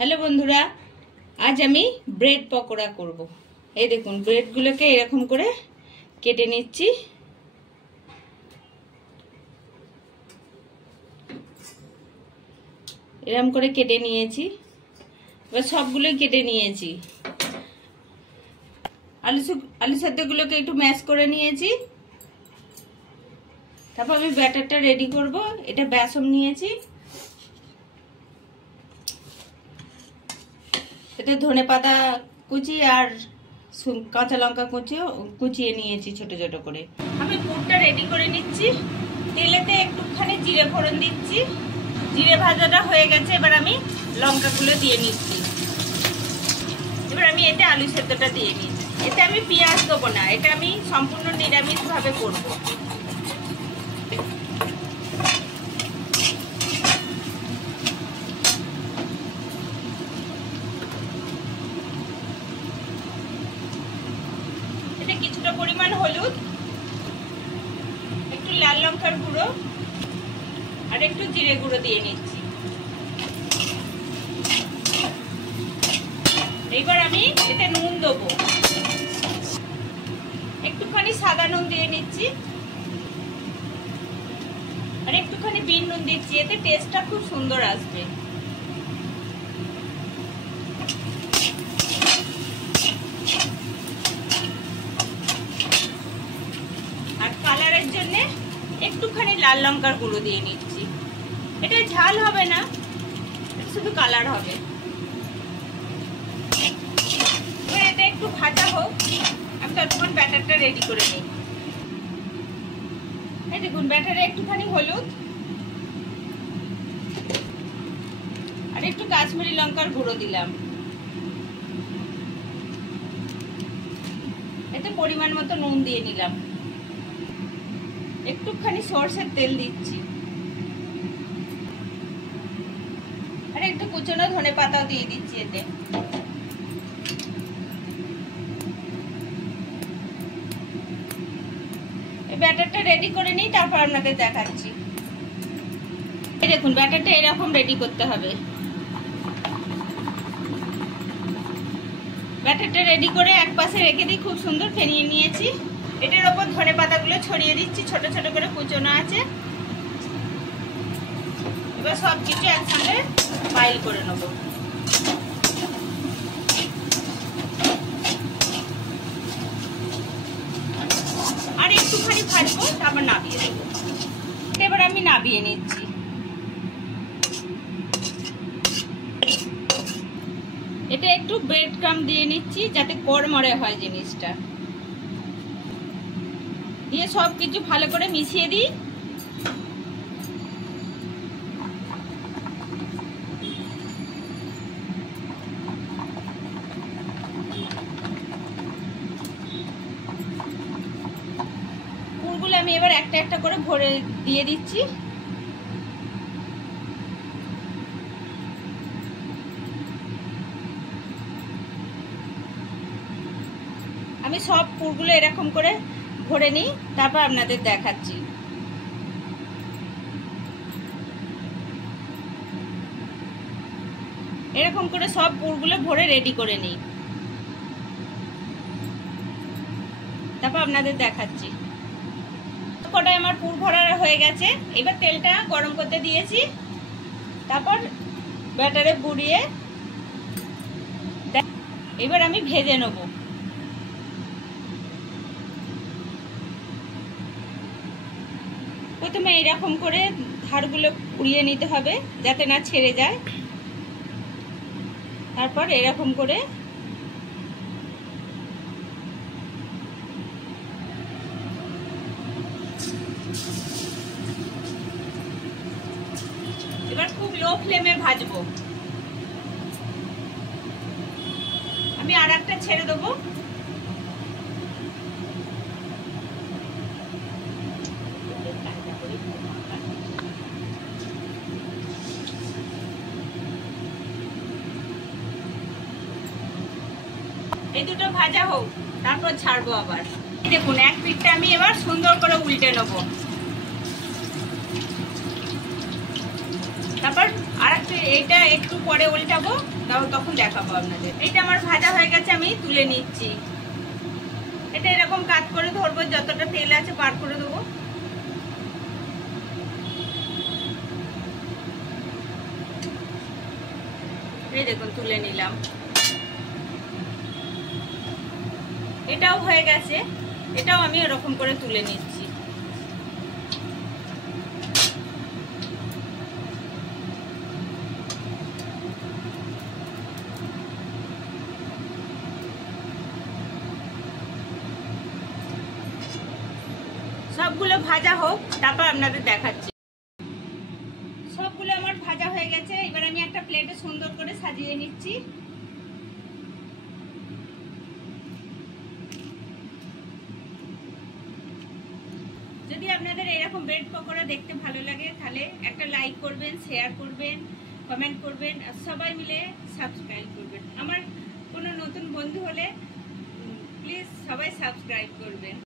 Hello বন্ধুরা, আজ আমি ব্রেড পকোড়া করব। এই দেখুন, ব্রেডগুলোকে এরকম করে কেটে নিচ্ছি। এরকম করে কেটে নিয়েছি। এবার সবগুলোই কেটে নিয়েছি। আলু সেদ্ধগুলোকে একটু ম্যাশ করে নিয়েছি। তারপর আমি ব্যাটারটা রেডি করব। এটা বেসন নিয়েছি, এটা ধনেপাতা কুচি আর কাঁচা লঙ্কা কুচিয়ে নিয়েছি ছোট ছোট করে। আমি পুরটা রেডি করে নিচ্ছি। তেলেতে একটুখানি জিরে ফোড়ন দিচ্ছি। জিরে ভাজাটা হয়ে গেছে, এবার আমি লঙ্কাগুলো দিয়ে নিচ্ছি। এবার আমি এতে আলু সেদ্ধটা দিয়ে নিচ্ছি। এতে আমি পেঁয়াজ দেবো না, এটা আমি সম্পূর্ণ নিরামিষভাবে করব। কিছুটা পরিমাণ হলুদ, একটু লাল লঙ্কার গুঁড়ো আর একটু জিরে গুঁড়ো দিয়ে নিচ্ছি। এবার আমি এতে নুন দেবো, একটুখানি সাদা নুন দিয়ে নিচ্ছি আর একটুখানি বিন নুন দিচ্ছি। এতে টেস্টটা খুব সুন্দর আসবে। জন্য একটুখানি লাল লঙ্কার গুঁড়ো দিয়ে নিচ্ছি। এটা ঝাল হবে না, শুধু কালার হবে। এটা একটু ভাজা হোক, আমি ততক্ষণ ব্যাটারটা রেডি করে নিই। এই দেখুন, ব্যাটারে একটুখানি হলুদ আর একটু কাশ্মীরি লঙ্কার গুঁড়ো দিলাম। এতে পরিমাণ মতো নুন দিয়ে নিলাম। একটুখানি সরষের তেল দিচ্ছি আর একটু কুচনো ধনেপাতাও দিয়ে দিচ্ছি এতে। এই ব্যাটারটা রেডি করে নিই, তারপর আপনাদের দেখাচ্ছি। এই দেখুন, ব্যাটারটা এরকম রেডি করতে হবে। ব্যাটারটা রেডি করে এক পাশে রেখে দিই, খুব সুন্দর ফেনিয়ে নিয়েছি। এটার ওপর ধনেপাতাগুলো ছড়িয়ে দিচ্ছি, ছোট ছোট করে কুচনো আছে। এবার সব কিছু একসঙ্গে বাইল করে নেব। আর একটুখানি ভাজবো, তারপর নামিয়ে দেবো। এবার আমি নামিয়ে নিচ্ছি। এটা একটু ব্রেড ক্রাম্ব দিয়ে নিচ্ছি, যাতে কড়মড়ে হয় জিনিসটা। দিয়ে সব কিছু ভালো করে মিশিয়ে দিই। পুরগুলো আমি এবার একটা একটা করে ভরে দিয়ে দিচ্ছি। আমি সব পুরগুলো এরকম করে ভরে নিই, তারপর আপনাদের দেখাচ্ছি। এরকম করে সব পুরগুলো ভরে রেডি করে নিই, তারপর আপনাদের দেখাচ্ছি। কটায় আমার পুর ভরা হয়ে গেছে। এবার তেলটা গরম করতে দিয়েছি, তারপর ব্যাটারে বুড়িয়ে এবার আমি ভেজে নেব। প্রথমে এরকম করে ধারগুলো পুড়িয়ে নিতে হবে, যাতে না ছেড়ে যায়। তারপর এরকম করে এবার খুব লো ফ্লেমে ভাজবো। আমি আর একটা ছেড়ে দেবো। এই দুটো ভাজা হোক, তারপর ছাড়বো আবার। দেখুন, এক পিঠটা আমি এবার সুন্দর করে উল্টে নেবো। তারপর আর এইটা একটু পরে উল্টাবো, তাও তখন দেখাবো আপনাদের। এটা আমার ভাজা হয়ে গেছে, আমি তুলে নিচ্ছি। এটা এরকম কাট করে ধরবো, যতটা তেল আছে বার করে দেবো। এই দেখুন তুলে নিলাম। এটাও হয়ে গেছে, এটাও আমি এরকম করে তুলে নিচ্ছি। সবগুলো ভাজা হোক, তারপর আপনাদের দেখাচ্ছি। সবগুলো আমার ভাজা হয়ে গেছে, এবার আমি একটা প্লেটে সুন্দর করে সাজিয়ে নিচ্ছি। যদি আপনাদের এরকম ব্রেড পকোড়া দেখতে ভালো লাগে, তাহলে একটা লাইক করবেন, শেয়ার করবেন, কমেন্ট করবেন, আর সবাই মিলে সাবস্ক্রাইব করবেন। আমার কোনো নতুন বন্ধু হলে প্লিজ সবাই সাবস্ক্রাইব করবেন।